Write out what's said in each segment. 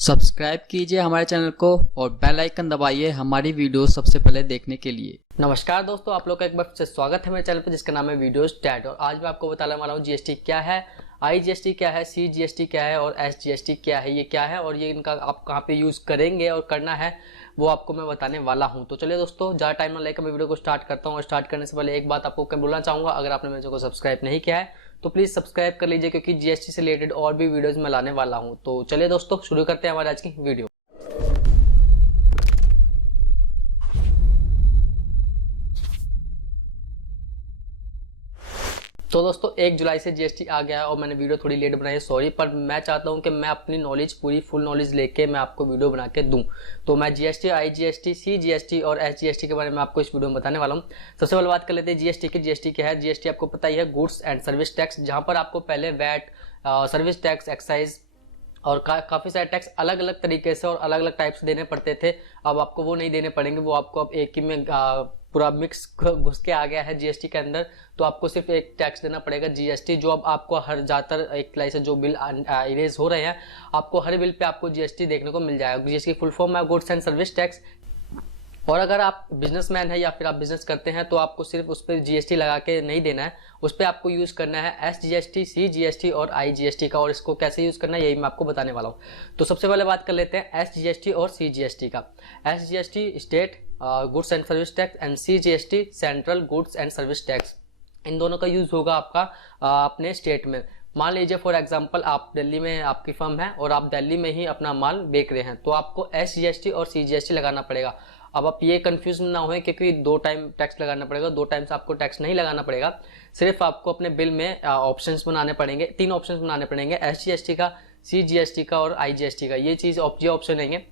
Subscribe कीजिए हमारे channel को और बेल आइकन दबाइए हमारी वीडियो सबसे पहले देखने के लिए। नमस्कार दोस्तों, आप लोग का एक बार से स्वागत है मेरे चैनल पर जिसका नाम है वीडियोस डैड। और आज मैं आपको बताने वाला हूँ जीएसटी क्या है, आईजीएसटी क्या है, सीजीएसटी क्या है और एसजीएसटी क्या है, ये क्या है और ये इनका आप कहाँ पे यूज़ करेंगे और करना है वो आपको मैं बताने वाला हूँ। तो चलिए दोस्तों, ज़्यादा टाइम ना लेकर मैं वीडियो को स्टार्ट करता हूँ। और स्टार्ट करने से पहले एक बात आपको क्या बोलना चाहूँगा, अगर आपने मेरे को सब्सक्राइब नहीं किया है तो प्लीज़ सब्सक्राइब कर लीजिए, क्योंकि जीएसटी से रिलेटेड और भी वीडियोज़ मैं लाने वाला हूँ। तो चलिए दोस्तों, शुरू करते हैं हमारे आज की वीडियो। तो दोस्तों 1 जुलाई से जीएसटी आ गया है और मैंने वीडियो थोड़ी लेट बनाई है, सॉरी, पर मैं चाहता हूं कि मैं अपनी नॉलेज पूरी फुल नॉलेज लेके मैं आपको वीडियो बना के दूं। तो मैं जीएसटी, आईजीएसटी, सीजीएसटी और एसजीएसटी के बारे में आपको इस वीडियो में बताने वाला हूं। सबसे पहले बात कर लेते हैं जीएसटी की। जीएसटी क्या है? जीएसटी आपको पता ही है, गुड्स एंड सर्विस टैक्स, जहाँ पर आपको पहले वैट, सर्विस टैक्स, एक्साइज और काफ़ी सारे टैक्स अलग अलग तरीके से और अलग अलग टाइप से देने पड़ते थे। अब आपको वो नहीं देने पड़ेंगे, वो आपको अब एक ही में पूरा मिक्स घुस के आ गया है जीएसटी के अंदर। तो आपको सिर्फ एक टैक्स देना पड़ेगा जीएसटी, जो अब आपको हर ज़्यादातर एक तरह से जो बिल इरेज हो रहे हैं, आपको हर बिल पे आपको जीएसटी देखने को मिल जाएगा। जीएसटी की फुल फॉर्म है गुड्स एंड सर्विस टैक्स। और अगर आप बिजनेसमैन है या फिर आप बिजनेस करते हैं तो आपको सिर्फ उस पर जीएसटी लगा के नहीं देना है, उस पर आपको यूज़ करना है एसजीएसटी, सीजीएसटी और आईजीएसटी का। और इसको कैसे यूज़ करना है यही मैं आपको बताने वाला हूँ। तो सबसे पहले बात कर लेते हैं एसजीएसटी और सीजीएसटी का। SGST state goods and service tax and CGST central goods and service tax. इन दोनों का यूज़ होगा आपका अपने स्टेट में। मान लीजिए फॉर एग्जांपल आप दिल्ली में आपकी फर्म है और आप दिल्ली में ही अपना माल बेच रहे हैं, तो आपको एसजीएसटी और सीजीएसटी लगाना पड़ेगा। अब आप ये कंफ्यूज ना होए, क्योंकि 2 टाइम टैक्स लगाना पड़ेगा। 2 टाइम से आपको टैक्स नहीं लगाना पड़ेगा, सिर्फ आपको अपने बिल में ऑप्शंस बनाने पड़ेंगे, 3 ऑप्शंस बनाने पड़ेंगे, एसजीएसटी का, सीजीएसटी का और आईजीएसटी का। ये चीज़ ये ऑप्शन रहेंगे।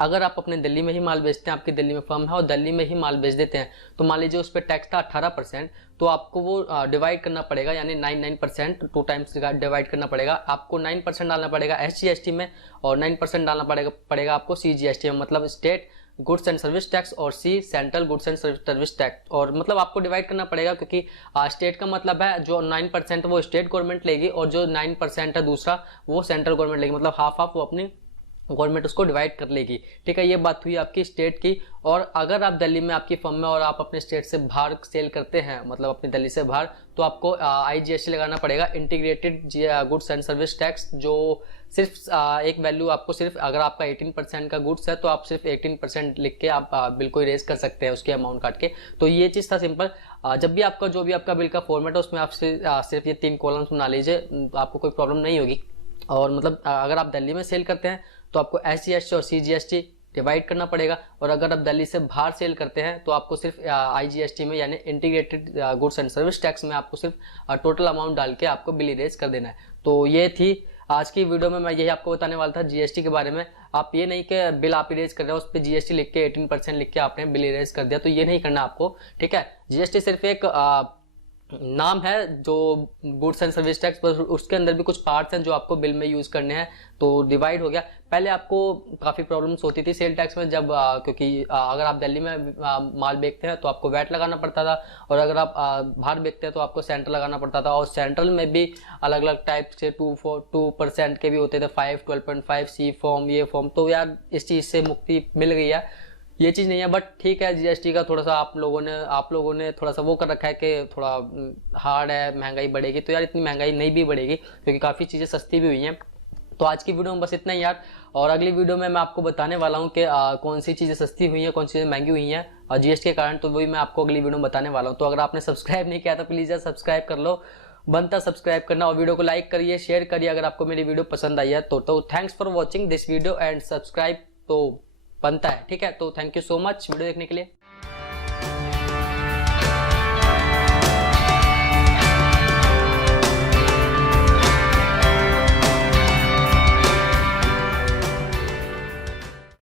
अगर आप अपने दिल्ली में ही माल बेचते हैं, आपकी दिल्ली में फर्म है और दिल्ली में ही माल बेच देते हैं, तो मान लीजिए उस पर टैक्स था 18%, तो आपको वो डिवाइड करना पड़ेगा, यानी 9% 2 टाइम्स डिवाइड करना पड़ेगा। आपको 9% डालना पड़ेगा एसजीएसटी में और 9% डालना पड़ेगा आपको सीजीएसटी में, मतलब state goods and service tax और C central goods and service tax. और मतलब आपको डिवाइड करना पड़ेगा, क्योंकि स्टेट का मतलब है जो 9% वो स्टेट गवर्नमेंट लेगी और जो 9% है दूसरा वो सेंट्रल गवर्नमेंट लेगी, मतलब हाफ हाफ वो अपनी गवर्नमेंट उसको डिवाइड कर लेगी। ठीक है, ये बात हुई आपकी स्टेट की। और अगर आप दिल्ली में आपकी फर्म में और आप अपने स्टेट से बाहर सेल करते हैं, मतलब अपनी दिल्ली से बाहर, तो आपको आईजीएसटी लगाना पड़ेगा, integrated goods and service tax, जो सिर्फ एक वैल्यू आपको सिर्फ, अगर आपका 18% का गुड्स है तो आप सिर्फ 18% लिख के आप बिल को इरेज कर सकते हैं उसके अमाउंट काट के। तो ये चीज़ था सिंपल। जब भी आपका जो भी आपका बिल का फॉर्मेट है उसमें आप सिर्फ ये 3 कॉलम्स बना लीजिए, आपको कोई प्रॉब्लम नहीं होगी। और मतलब अगर आप दिल्ली में सेल करते हैं तो आपको एसजीएसटी और सीजीएसटी डिवाइड करना पड़ेगा, और अगर आप दिल्ली से बाहर सेल करते हैं तो आपको सिर्फ आईजीएसटी में, यानी integrated goods and service tax में आपको सिर्फ टोटल अमाउंट डाल के आपको बिल इरेज कर देना है। तो ये थी आज की वीडियो में, मैं यही आपको बताने वाला था जीएसटी के बारे में। आप ये नहीं कि बिल आप इरेज कर रहे हो उस पर जीएसटी लिख के 18% लिख के आपने बिल इरेज कर दिया, तो ये नहीं करना आपको। ठीक है, जीएसटी सिर्फ एक नाम है जो गुड्स एंड सर्विस टैक्स, पर उसके अंदर भी कुछ पार्ट्स हैं जो आपको बिल में यूज़ करने हैं, तो डिवाइड हो गया। पहले आपको काफ़ी प्रॉब्लम्स होती थी सेल टैक्स में, जब क्योंकि अगर आप दिल्ली में माल बेचते हैं तो आपको वैट लगाना पड़ता था, और अगर आप बाहर बेचते हैं तो आपको सेंट्रल लगाना पड़ता था। और सेंट्रल में भी अलग अलग टाइप से 2% के भी होते थे, 5, 12.5, सी फॉर्म, ये फॉर्म। तो यार इस चीज़ से मुक्ति मिल गई है, ये चीज़ नहीं है। बट ठीक है, जीएसटी का थोड़ा सा आप लोगों ने थोड़ा सा वो कर रखा है कि थोड़ा हार्ड है, महंगाई बढ़ेगी। तो यार इतनी महंगाई नहीं भी बढ़ेगी, क्योंकि काफ़ी चीज़ें सस्ती भी हुई हैं। तो आज की वीडियो में बस इतना ही यार, और अगली वीडियो में मैं आपको बताने वाला हूँ कि कौन सी चीज़ें सस्ती हुई हैं, कौन सी चीज़ें महंगी हुई हैं और जीएसटी के कारण, तो वही मैं आपको अगली वीडियो में बताने वाला हूँ। तो अगर आपने सब्सक्राइब नहीं किया तो प्लीज़ यार सब्सक्राइब कर लो, बनता सब्सक्राइब करना, और वीडियो को लाइक करिए, शेयर करिए अगर आपको मेरी वीडियो पसंद आई है तो thanks for watching this video and subscribe तो बनता है। ठीक है, तो thank you so much video देखने के लिए।